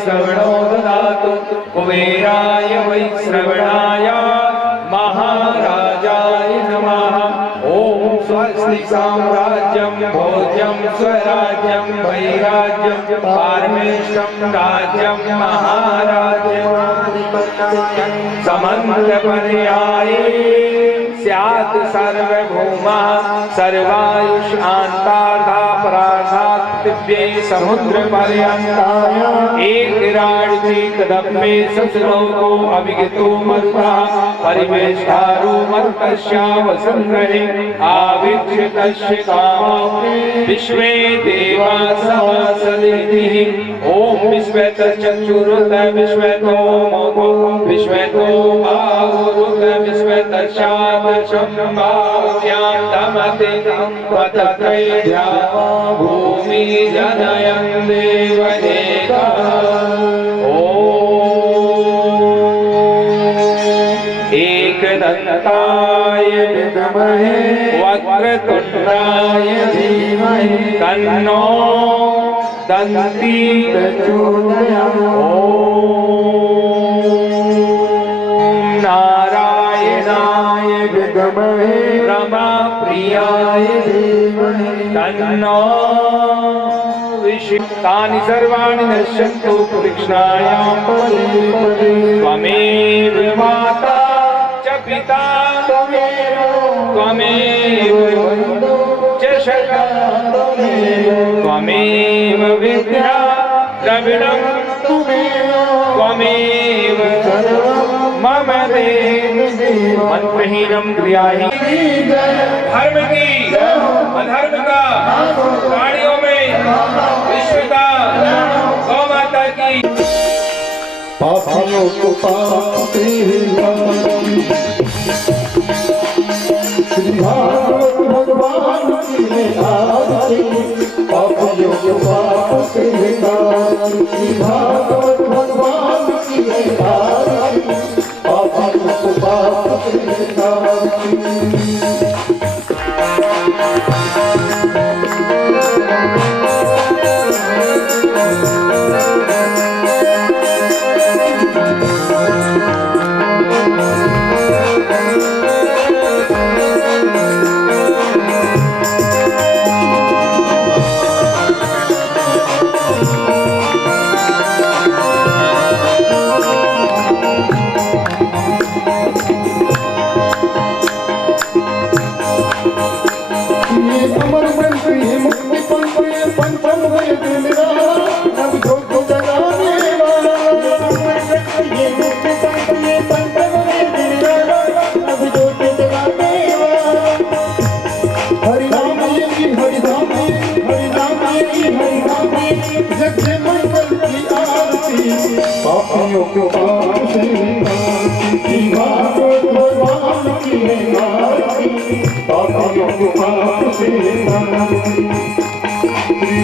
श्रवणो ददातु कुबेराय वै श्रवणाय महाराजाय नमः। ओम स्वस्ति साम्राज्यं भोज्यं स्वराज्यं वैराज्यं पारमेष्टं राज्यं महाराज्यं समन्त्रपर्याये स्यात् सार्वभौमः सर्वायुष्मान्तार्थापरार्थात् नव्ये समुद्र पर्यंताय एक विराट कदम्बे ससलोको अभिगतो मरुतः परिवेष्टारो मरुतस्यावसंग्रहे आवीक्ष्य तस्य कामो विश्वे देवा समासदितिः ओम विश्वेतश्चक्षुरुत विश्वेतो मुखो विश्वेतो बाहुरुत विश्वेतश्चादशम्भाव्यां तमति पतत्रैध्या भूमि जनयन् देवदेका एकदन्ताय विद्महे वक्रतुण्डाय धीमहि तन्नो दन्ती प्रचोदयात् ॐ नारायणाय विद्महे रमाप्रियाय धीमहि तन्नो तानि सर्वाणि नश्यन्तु कृष्णायां पदे पदे त्वमेव माता च पिता त्वमेव बन्धु च सखा त्वमेव विद्या द्रविणं त्वमेव मम देव मंत्रहीनं क्रियाहीन धर्म की अधर्म का प्राणियों में विश्व का गौ माता की पापियों को पाप से श्री भगवान की आरती पापियों को पाप से श्री भगवान की आरती पापियों को पाप से पापियों को पाप से भगवान की आरती पापियों को पाप से भगवान की आरती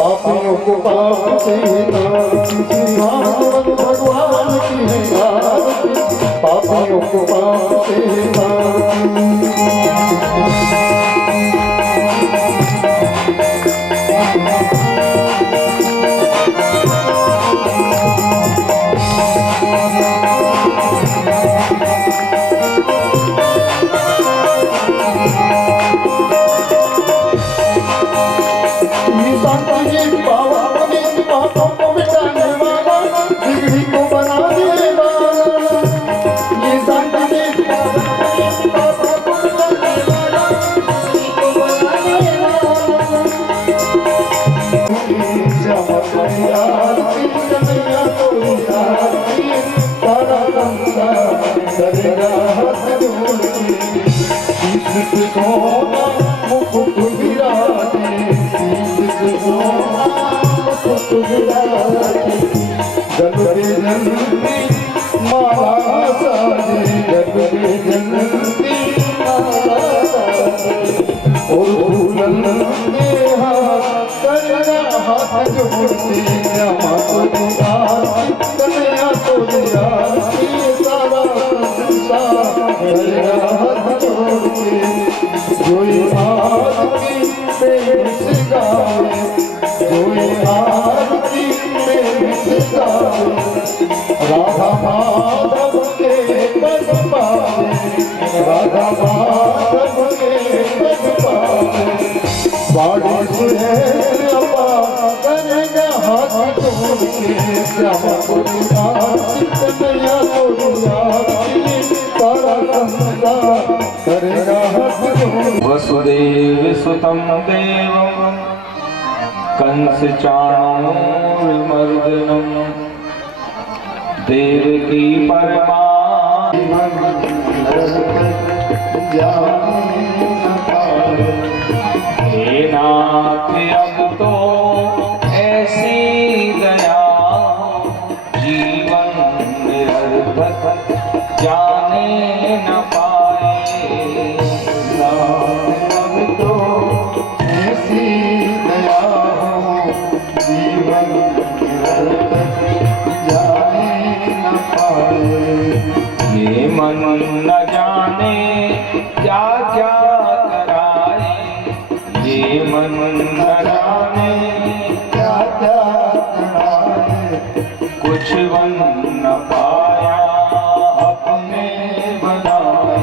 पापियों को पाप से भगवान की पापियों को पाप से जलती माला साजे जगदे जलती माला साजे और फूलन के हाथ करना हाथ जोड़ते श्यामा तो कन्हैया तो सारा संसार करेगा हाथ जोड़ते जोई आरती प्रेम से गावे जोई आरती प्रेम से गावे राधा माधव के पद पावे राधा माधव के पद पावे बाड़ी सुहेल अम्मा करेगा हाथ जोड़ के श्यामा कोई आरती कन्हैया कोई आरती सारा संसार करेगा हाथ जोड़ वसुदेव सुतं देवं कंस चाणूरमर्दनं देवकी परमा हे नाथ अब तो ऐसी दया जीवन निरर्थक जाने न पाए अब तो ऐसी दया हो जीवन निरर्थक जाने न पाए ये मन न जाने क्या क्या कराए ये मन न जाने क्या क्या कराए कुछ बन न पाया अपने बनाए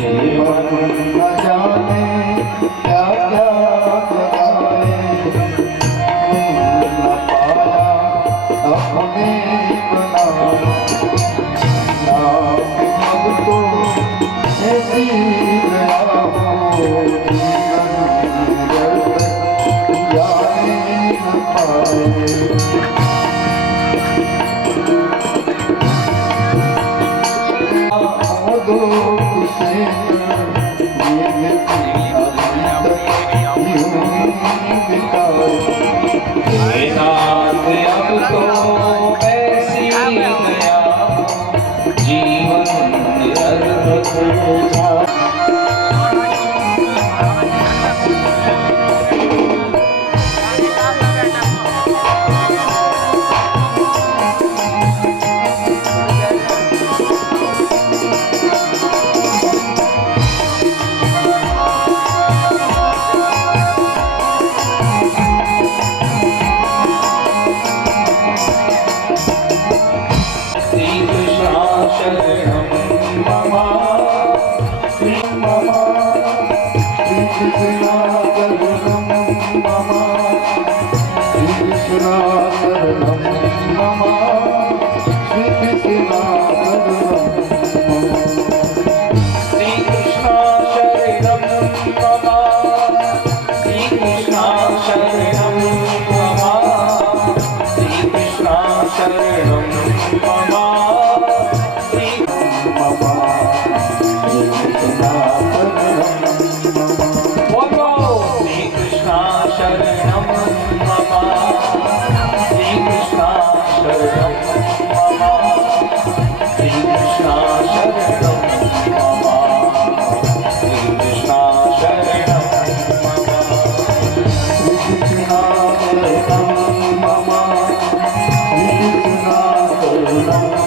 ये मन न जाने क्या क्या कराए न पाया अपने बनाए अब तो ऐसी दया हो जीवन निरर्थक जाने न पाए हे नाथ अब तो ऐसी दया जीवन निरर्थक Mama,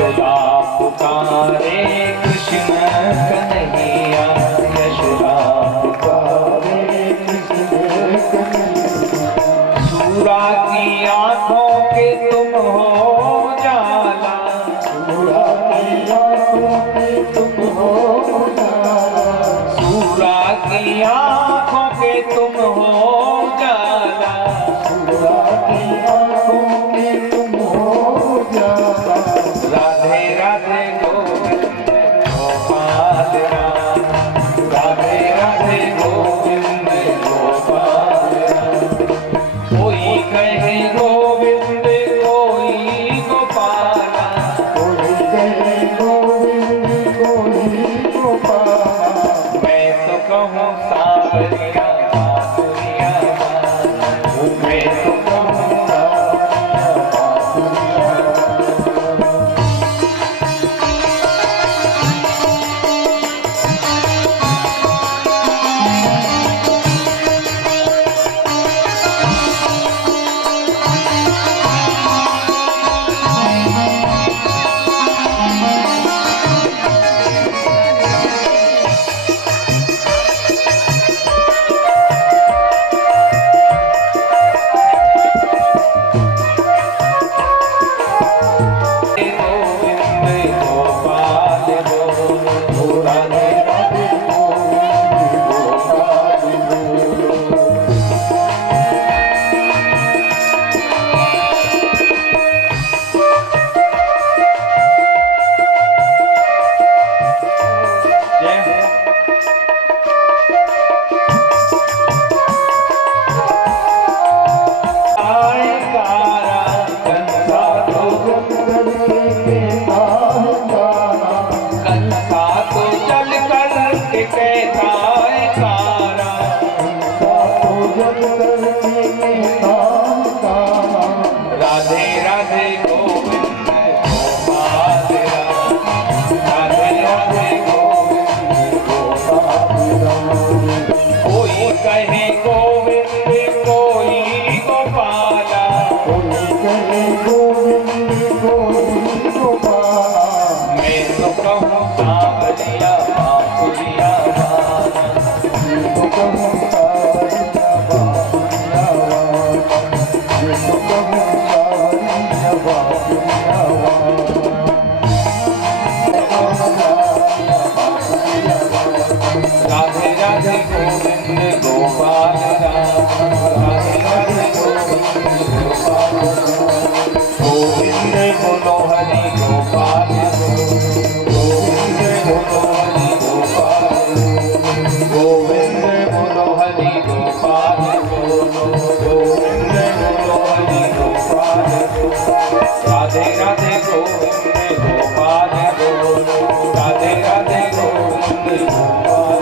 यशोदा पुकारे कृष्ण कन्हैया, यशोदा पुकारे कृष्ण कन्हैया। सूरा की आंखों के तुम हो जाला, सूरा की आंखों के तुम हो जाला, सूरा की आंखों के तुम हो जाला, सूरा की आंखों के तुम हो जाला। राधे राधे गोविंद गोपाल राम, राधे राधे गोविंद गोपाल राम। कोई कहे गोविंद कोई गोपाला, कोई कहे गोविंद कोई गोपाला। मैं तो कहूँ सावरिया बांसुरिया बाजा, मैं तो कहूँ सावरिया बांसुरिया बाजा। राधे राधे गोविंद गोपाल राम, राधे राधे गोविंद गोपाल राम। कोई कहे गोविंद कोई गोपाला, कोई कहे गोविंद कोई गोपाला। मैं तो कहूँ सावरिया बांसुरिया बाजा, मैं तो कहूँ सावरिया बांसुरिया बाजा, मैं तो कहूँ सावरिया बांसुरिया बाजा। राधे राधे गोविंद गोपाल राम, राधे राधे गोविंद गोपाल राम। गोविंद बोलो हरि गोपाल, गोविंद बोलो हरि गोपाल, गोविंद बोलो हरि गोपाल, गोविंद बोलो हरि गोपाल। राधे राधे गोविंद गोपाल, राधे राधे गोविंद गोपाल।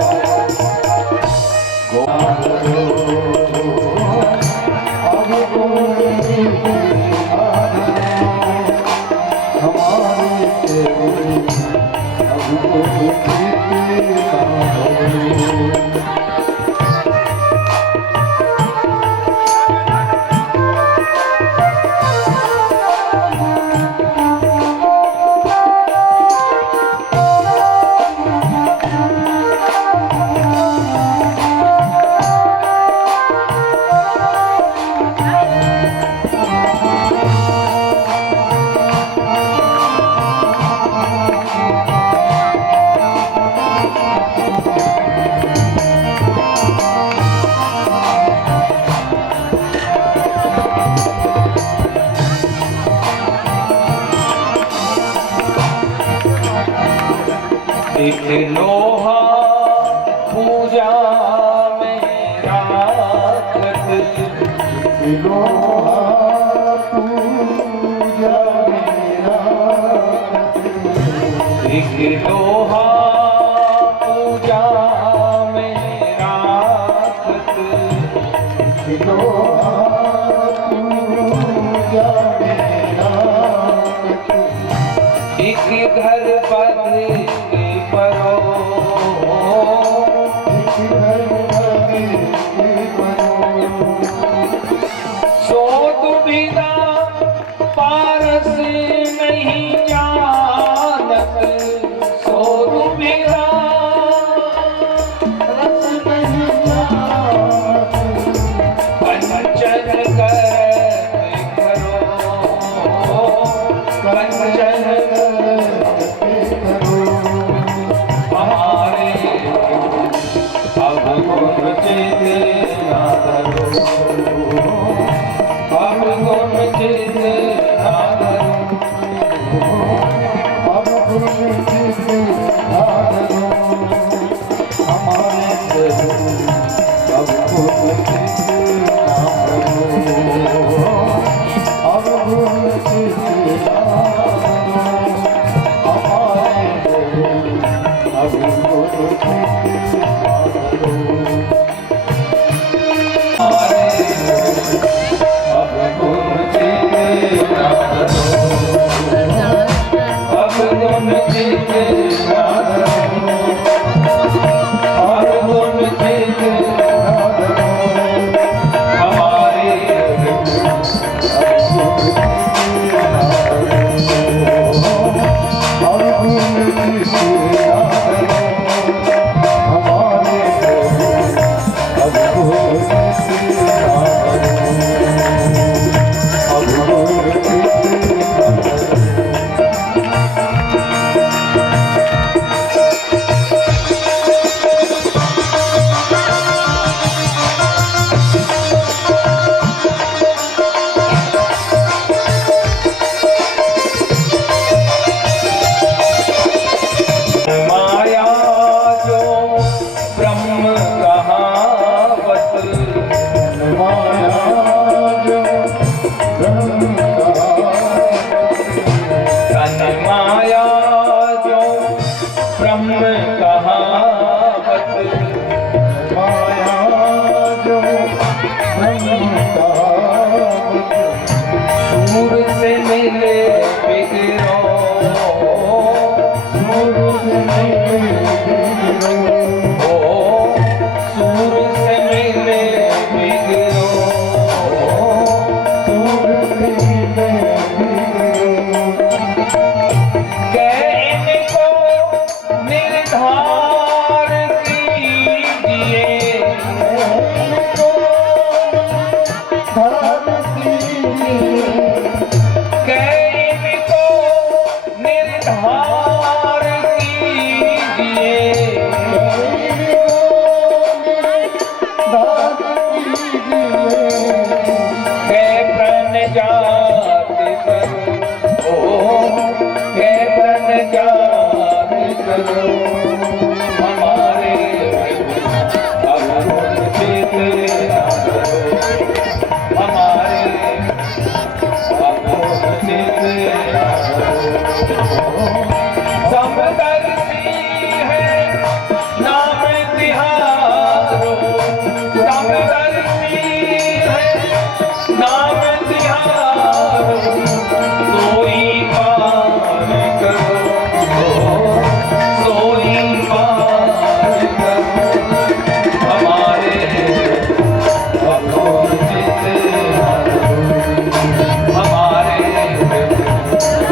एक लोहा पूजा में राखत, लोहा पूजा में राखत। एक लोहा पूजा में राखत, लोहा पूजा में राखत। एक घर बंद परो, एक घर बंद परो। सो दुविधा पारस नहीं जा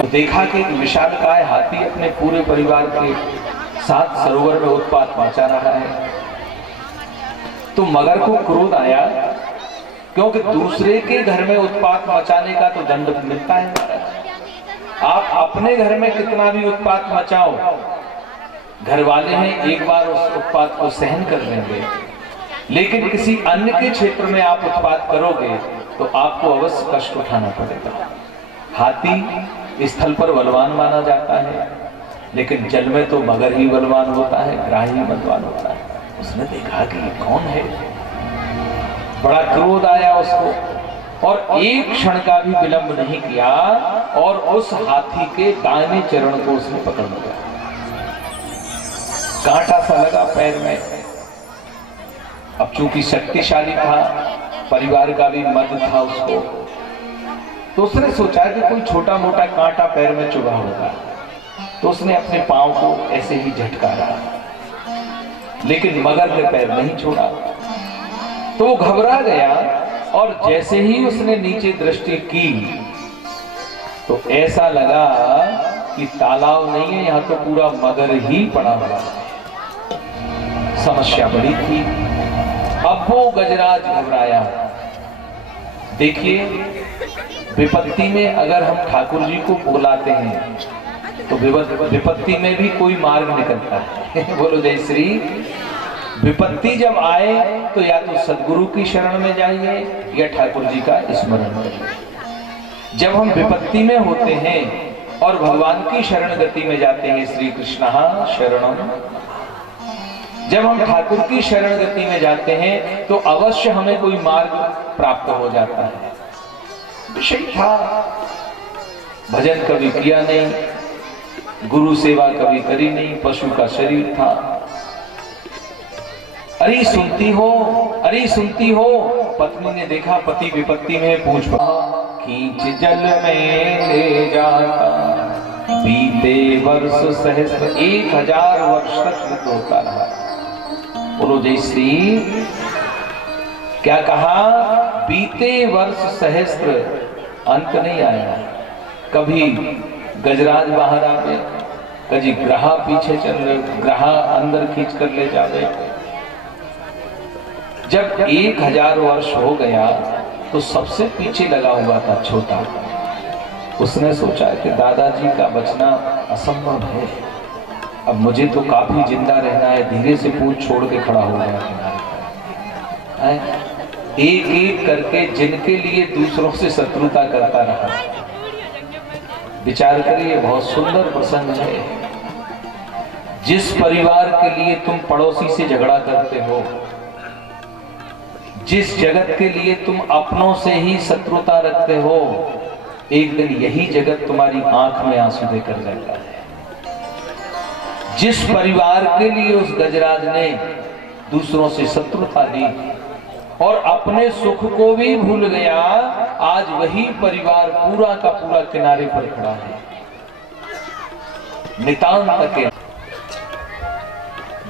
देखा कि एक विशालकाय हाथी अपने पूरे परिवार के साथ सरोवर में उत्पात मचा रहा है। तो मगर को क्रोध आया, क्योंकि दूसरे के घर में उत्पात मचाने का तो दंड मिलता है। आप अपने घर में कितना भी उत्पात मचाओ, घर वाले हैं, एक बार उस उत्पात को सहन कर लेंगे, लेकिन किसी अन्य के क्षेत्र में आप उत्पात करोगे तो आपको अवश्य कष्ट उठाना पड़ेगा। हाथी स्थल पर बलवान माना जाता है, लेकिन जल में तो मगर ही बलवान होता है, ग्राही बलवान होता है। उसने देखा कि ये कौन है, बड़ा क्रोध आया उसको, और एक क्षण का भी विलंब नहीं किया और उस हाथी के दाहिने चरण को उसने पकड़ लिया। कांटा सा लगा पैर में। अब चूंकि शक्तिशाली था, परिवार का भी मत था उसको, तो उसने सोचा कि कोई छोटा मोटा कांटा पैर में चुभा होगा, तो उसने अपने पांव को ऐसे ही झटकारा, लेकिन मगर ने पैर नहीं छोड़ा। तो वो घबरा गया और जैसे ही उसने नीचे दृष्टि की तो ऐसा लगा कि तालाब नहीं है, यहां तो पूरा मगर ही पड़ा हुआ है। समस्या बड़ी थी। अब वो गजराज घबराया। देखिए, विपत्ति में अगर हम ठाकुर जी को बुलाते हैं तो विपत्ति में भी कोई मार्ग निकलता है। बोलो जय श्री। विपत्ति जब आए तो या तो सदगुरु की शरण में जाइए या ठाकुर जी का स्मरण करिए। जब हम विपत्ति में होते हैं और भगवान की शरण गति में जाते हैं, श्री कृष्ण शरणम, जब हम ठाकुर की शरण गति में जाते हैं तो अवश्य हमें कोई मार्ग प्राप्त हो जाता है। विषय था, भजन कभी किया नहीं, गुरु सेवा कभी करी नहीं, पशु का शरीर था। अरे सुनती हो, अरे सुनती हो। पत्नी ने देखा पति विपत्ति में, पूछ पड़ा, खींच जल में ले जाता, बीते वर्ष सहस्त्र, 1000 वर्ष तक होता रहा। बोलो जय श्री। क्या कहा? बीते वर्ष सहस्त्र, अंत नहीं आया। कभी गजराज बाहर आ गए, कभी ग्रहा पीछे चल रहे, ग्रहा अंदर खींच कर ले जावे। जब 1000 वर्ष हो गया तो सबसे पीछे लगा हुआ था छोटा। उसने सोचा कि दादाजी का बचना असंभव है, अब मुझे तो काफी जिंदा रहना है। धीरे से पूंछ छोड़ के खड़ा हो गया किनारे। एक एक करके जिनके लिए दूसरों से शत्रुता करता रहा। विचार करिए, बहुत सुंदर प्रसंग है। जिस परिवार के लिए तुम पड़ोसी से झगड़ा करते हो, जिस जगत के लिए तुम अपनों से ही शत्रुता रखते हो, एक दिन यही जगत तुम्हारी आंख में आंसू देकर जाता है। जिस परिवार के लिए उस गजराज ने दूसरों से शत्रुता ली और अपने सुख को भी भूल गया, आज वही परिवार पूरा का पूरा किनारे पर खड़ा है। नितांत के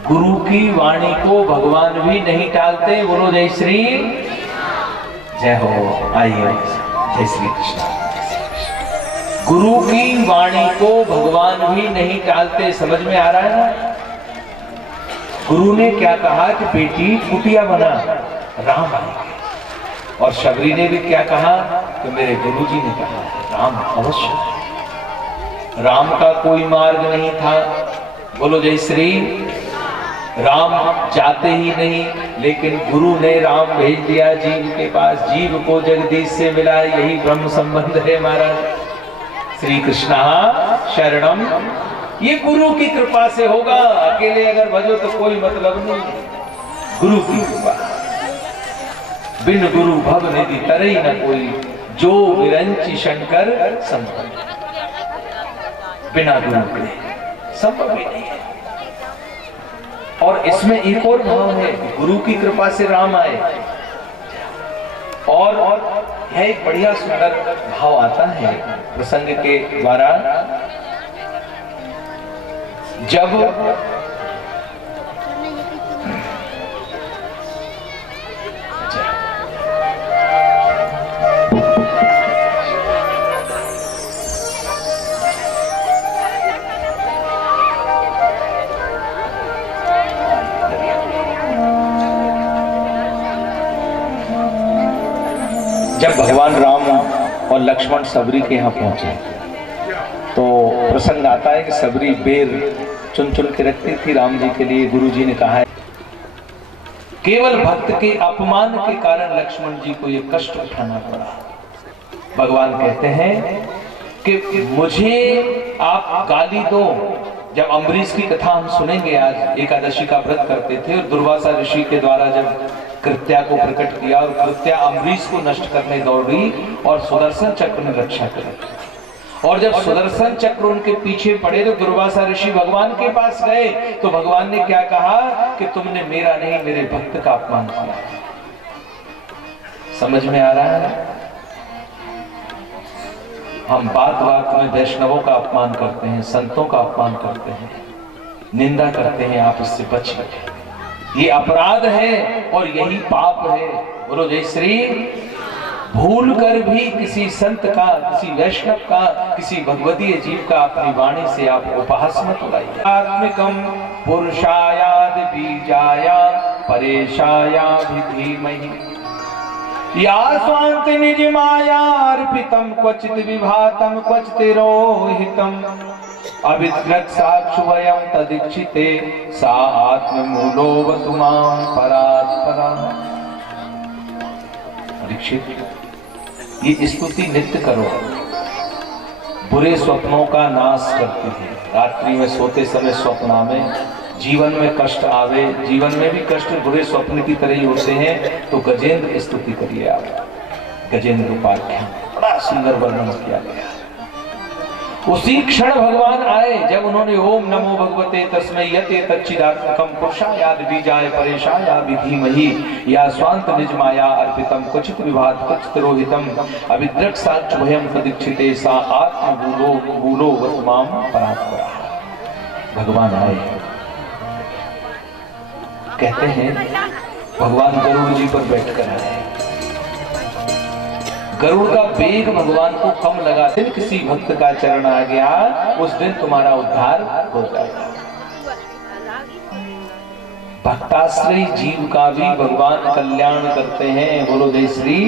गुरु की वाणी को भगवान भी नहीं टालते। बोलो जय श्री। जय हो। आइए, जय श्री कृष्ण। गुरु की वाणी को भगवान भी नहीं टालते। समझ में आ रहा है ना? गुरु ने क्या कहा कि बेटी कुटिया बना, राम आएंगे। और शबरी ने भी क्या कहा कि मेरे गुरुजी ने कहा राम अवश्य। राम का कोई मार्ग नहीं था। बोलो जय श्री। राम जाते ही नहीं, लेकिन गुरु ने राम भेज दिया जीव के पास। जीव को जगदीश से मिला, यही ब्रह्म संबंध है महाराज। श्री कृष्ण शरणम। ये गुरु की कृपा से होगा। अकेले अगर भजो तो कोई मतलब नहीं है। गुरु की कृपा। बिन गुरु भव निधि तरई न कोई, जो विरंची शंकर संपन्न। बिना गुरु के संभव ही नहीं है। और इसमें एक और भाव है, गुरु की कृपा से राम आए। और यह एक बढ़िया सुंदर भाव आता है प्रसंग के द्वारा। जब जब भगवान राम और लक्ष्मण सबरी के यहाँ पहुंचे तो प्रसंग आता है कि सबरी बेर चुन चुन के रखती थी राम जी के लिए। गुरु जी ने कहा है केवल भक्त के अपमान के कारण लक्ष्मण जी को यह कष्ट उठाना पड़ा। भगवान कहते हैं कि मुझे आप गाली दो। जब अम्बरीश की कथा हम सुनेंगे, आज एकादशी का व्रत करते थे और दुर्वासा ऋषि के द्वारा जब कृत्या को प्रकट किया और कृत्या अम्बरीश को नष्ट करने दौड़ी और सुदर्शन चक्र ने रक्षा करी। और जब सुदर्शन चक्र उनके पीछे पड़े तो दुर्वासा ऋषि भगवान के पास गए तो भगवान ने क्या कहा कि तुमने मेरा नहीं मेरे भक्त का अपमान किया। समझ में आ रहा है? हम बात बात में वैष्णवों का अपमान करते हैं, संतों का अपमान करते हैं, निंदा करते हैं। आप इससे बचिए, ये अपराध है और यही पाप है। बोलो जय श्री। भूल कर भी किसी संत का, किसी वैष्णव का, किसी भगवदीय जीव का अपनी वाणी से आप उपहास मत उड़ाइए। आत्मिकम पुरुषायाद बीजाया परेशाया धीमहि या स्वांत निज माया अर्पितम क्वचित विभातम क्वचितिरोहितम अविद्रक साक्षु वयं तदीक्षिते सा आत्ममूलोऽवतु मां परात्परा। दीक्षित, ये स्तुति नित्य करो। बुरे स्वप्नों का नाश करती है। रात्रि में सोते समय स्वप्न में जीवन में कष्ट आवे, जीवन में भी कष्ट बुरे स्वप्न की तरह ही होते हैं, तो गजेंद्र स्तुति करिए आप। गजेंद्र उपाख्यान बड़ा सुंदर वर्णन किया गया। उसी क्षण भगवान आए जब उन्होंने ओम नमो भगवते तस्मै यते तच्चिदात्मकं पुरुषायाद बीजाय परेशाया धीमहि या स्वांत निज माया अर्पितम क्वचित विभात क्वचित रोहितम अविद्रक साक्ष भयं तदीक्षिते सा आत्मभूलो वर्तमां परात्परा। भगवान आए, कहते हैं भगवान गरुड़ जी पर बैठकर आए। गरुड़ का वेग भगवान को कम लगा। दिन किसी भक्त का चरण आ गया, उस दिन तुम्हारा उद्धार हो जाएगा। भक्ताश्रयी जीव का भी भगवान कल्याण करते हैं। बोलो जय श्री।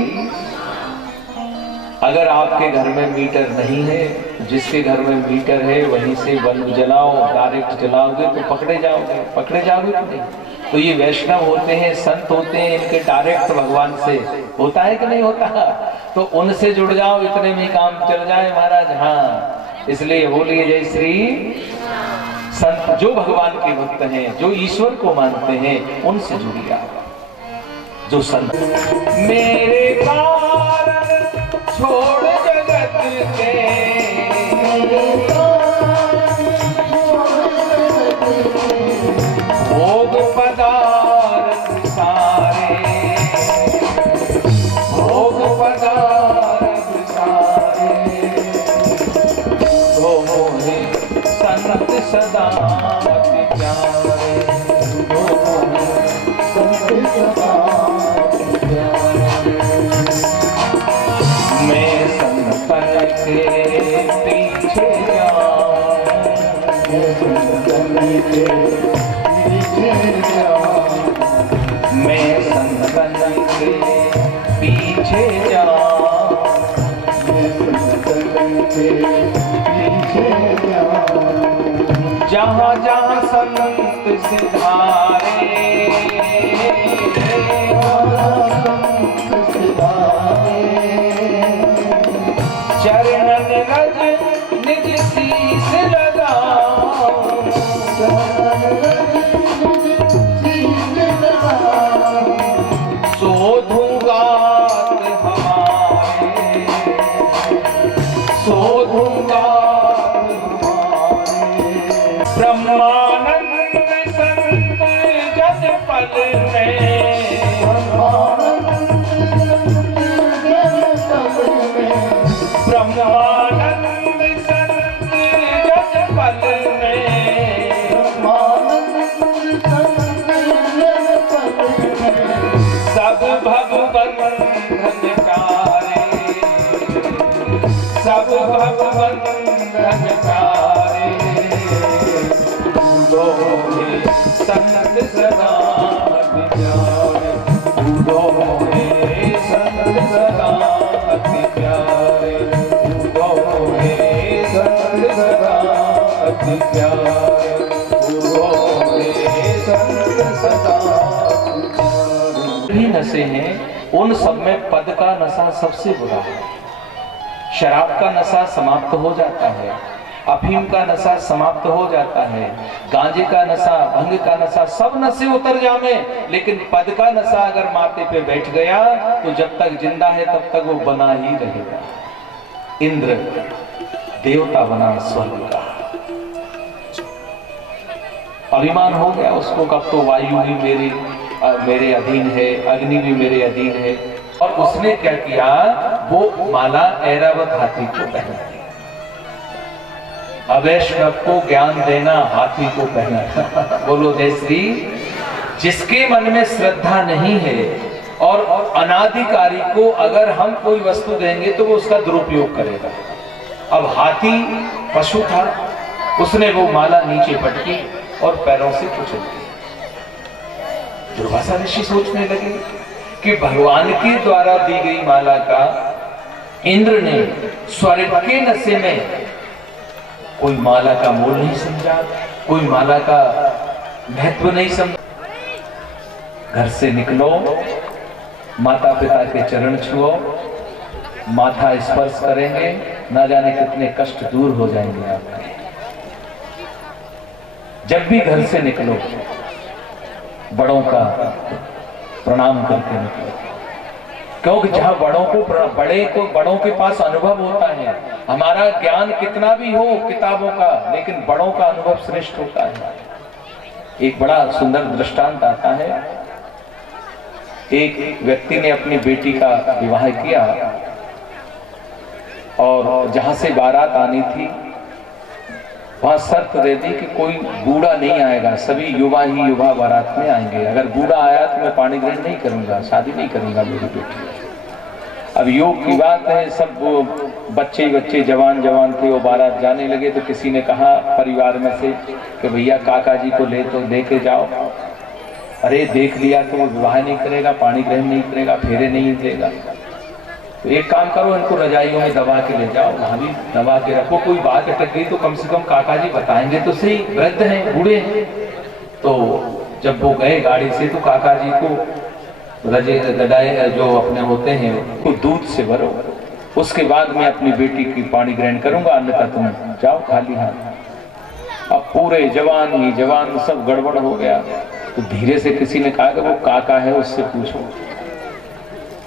अगर आपके घर में मीटर नहीं है, जिसके घर में मीटर है वहीं से बल्ब जलाओ। डायरेक्ट जलाओगे तो पकड़े जाओगे कि नहीं? तो ये वैष्णव होते हैं, संत होते हैं, इनके डायरेक्ट भगवान से होता है कि नहीं होता? तो उनसे जुड़ जाओ, इतने में काम चल जाए महाराज। हाँ, इसलिए बोलिए जय श्री। संत जो भगवान के भक्त हैं, जो ईश्वर को मानते हैं, उनसे जुड़िए आप। जो संत मेरे कारण छोड़ जगत के भोग पदार्थ सारे, भोग पदार्थ सारे तो मोहे संत सदा अति प्यारे, तो मोहे संत सदा अति प्यारे। मैं संतन के पीछे जाऊं, मैं संतन के मैं संतन के पीछे जाऊं, मैं संतन के पीछे जाऊं। जहाँ जहाँ संत सिधारे, चरणन रज निज शीस लगाऊं, सोधूंगा हमारे, सोधूंगा हमारे। ब्रह्मानंद संत जन पद में, ब्रह्मानंद संत जन पद में, सब भगवन धनकारे, सब भगवन धनकारे दोहे संत सदा प्यारे, दोहे संत सदा अति प्यार, गुरुओं में संत सदा भी नशे हैं, उन सब में पद का नशा सबसे बुरा है। शराब का नशा समाप्त हो जाता है, अफीम का नशा समाप्त हो जाता है, गांजे का नशा, भंग का नशा, सब नशे उतर जावे, लेकिन पद का नशा अगर माथे पे बैठ गया तो जब तक जिंदा है तब तक वो बना ही रहेगा। इंद्र देवता बना स्वर्ग का, अभिमान हो गया उसको, कब तो वायु भी मेरे अधीन है, अग्नि भी मेरे अधीन है। और उसने क्या किया, वो माला ऐरावत हाथी को पहना दी। अवैष्णव को ज्ञान देना हाथी को पहना। बोलो जय श्री। जिसके मन में श्रद्धा नहीं है और अनाधिकारी को अगर हम कोई वस्तु देंगे तो वो उसका दुरुपयोग करेगा। अब हाथी पशु था, उसने वो माला नीचे पटकी और पैरों से कुचल दी। दुर्वासा ऋषि सोचने लगे कि भगवान के द्वारा दी गई माला का इंद्र ने स्वर्ग के नशे में कोई माला का मोल नहीं समझा, कोई माला का महत्व नहीं समझा। घर से निकलो, माता पिता के चरण छुओ, माथा स्पर्श करेंगे, ना जाने कितने कष्ट दूर हो जाएंगे आपके। जब भी घर से निकलो बड़ों का प्रणाम करके निकलो, क्योंकि जहां बड़ों के पास अनुभव होता है। हमारा ज्ञान कितना भी हो किताबों का, लेकिन बड़ों का अनुभव श्रेष्ठ होता है। एक बड़ा सुंदर दृष्टांत आता है। एक व्यक्ति ने अपनी बेटी का विवाह किया और जहां से बारात आनी थी वहां शर्त दे दी कि कोई बूढ़ा नहीं आएगा, सभी युवा ही युवा बारात में आएंगे। अगर बूढ़ा आया तो मैं पाणी ग्रहण नहीं करूंगा, शादी नहीं करूंगा मेरी बेटी। अब योग की बात है, सब वो बच्चे जवान थे, वो बारात जाने लगे तो किसी ने कहा परिवार में से कि भैया काका जी को लेके जाओ। अरे देख लिया तो वो विवाह नहीं करेगा, पाणी ग्रहण नहीं करेगा, फेरे नहीं देगा। तो एक काम करो, इनको रजाइयों में दबा के ले जाओ, वहां भी दबा के रखो। कोई बात अटक गई तो कम से कम काका जी बताएंगे तो सही, वृद्ध हैं, बूढ़े हैं। तो जब वो गए गाड़ी से तो काका जी को गदाए जो अपने होते हैं को दूध से भरो, उसके बाद मैं अपनी बेटी की पाणी ग्रहण करूंगा, अन्यथा तुम जाओ खाली हाथ। अब पूरे जवान सब गड़बड़ हो गया। तो धीरे से किसी ने कहा कि वो काका है, उससे पूछो।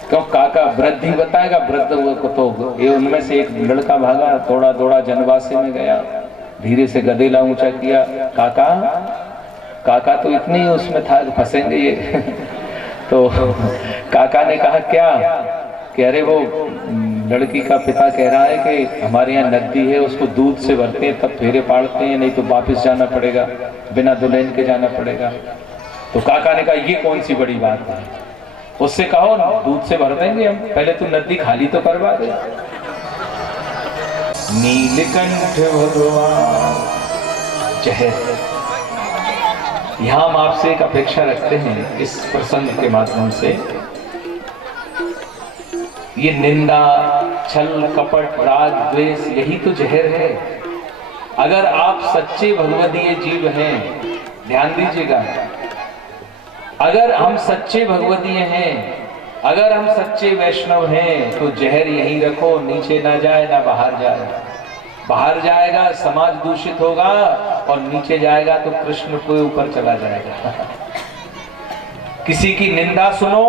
क्यों काका वृद्ध ही बताएगा, वृद्ध को तो ये उनमें से एक लड़का भागा, दौड़ा जनवासे में गया, धीरे से गदेला ऊंचा किया, काका तो इतनी उसमें था कि फंसेंगे ये। तो काका ने कहा क्या, कह रहे वो लड़की का पिता कह रहा है कि हमारे यहाँ नदी है, उसको दूध से भरते हैं तब फेरे पाड़ते हैं, नहीं तो वापस जाना पड़ेगा, बिना दुल्हन के जाना पड़ेगा। तो काका ने कहा ये कौन सी बड़ी बात है, उससे कहो दूध से भर देंगे हम, पहले तू नदी खाली तो करवा दे। नीलकंठ भगवान जहर। यहां हम आपसे एक अपेक्षा रखते हैं इस प्रसंग के माध्यम से, ये निंदा, छल, कपट, राग, द्वेष, यही तो जहर है। अगर आप सच्चे भगवदीय जीव हैं, ध्यान दीजिएगा, अगर हम सच्चे भगवदीय हैं, अगर हम सच्चे वैष्णव हैं, तो जहर यहीं रखो, नीचे ना जाए ना बाहर जाए। बाहर जाएगा समाज दूषित होगा और नीचे जाएगा तो कृष्ण के ऊपर चला जाएगा। किसी की निंदा सुनो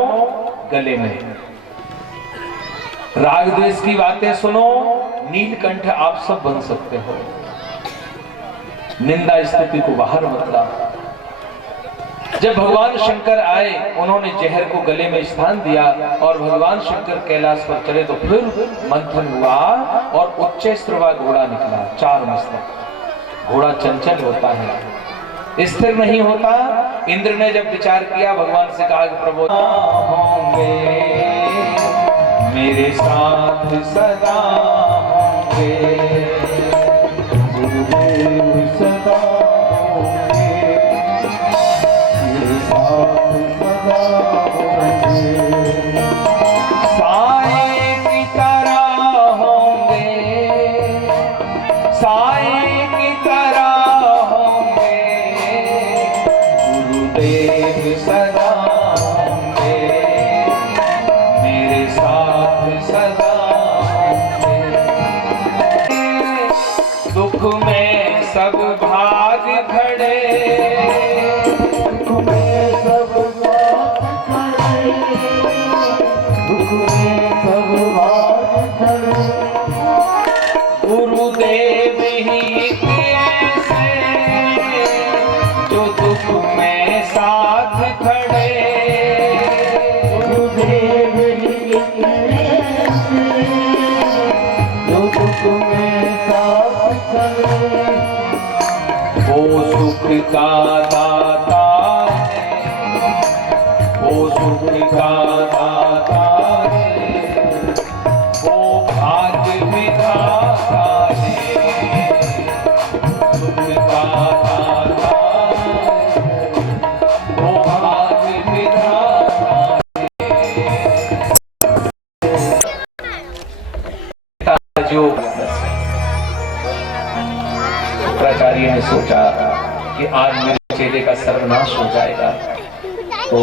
गले में, राग द्वेष की बातें सुनो, नीलकंठ आप सब बन सकते हो। निंदा स्तुति को बाहर मत लाओ। जब भगवान शंकर आए, उन्होंने जहर को गले में स्थान दिया और भगवान शंकर कैलाश पर चले तो फिर मंथन हुआ और उच्च स्त्रवा घोड़ा निकला, 4 मस्तक। घोड़ा चंचल होता है, स्थिर नहीं होता। इंद्र ने जब विचार किया, भगवान से कहा कि प्रभु होंगे मेरे साथ सदा होंगे, गुरुदेव सदा साए की तरह होंगे, साए की तरह दुख में सब भाग खड़े, दुख में सब भाग खड़े, दुख में सब भाग खड़े। गुरुदेव ही एक ऐसे जो दुख में साथ खड़े, गुरुदेव ही एक ऐसे जो दुख में साथ खड़े। वो सुख का दाता है, वो सुख का दाता है, वो भाग्य विधाता है, सुख का दाता है, वो भाग्य विधाता है। जो शुक्राचार्य ने सोचा कि आज मेरे चेले का सर्वनाश हो जाएगा, तो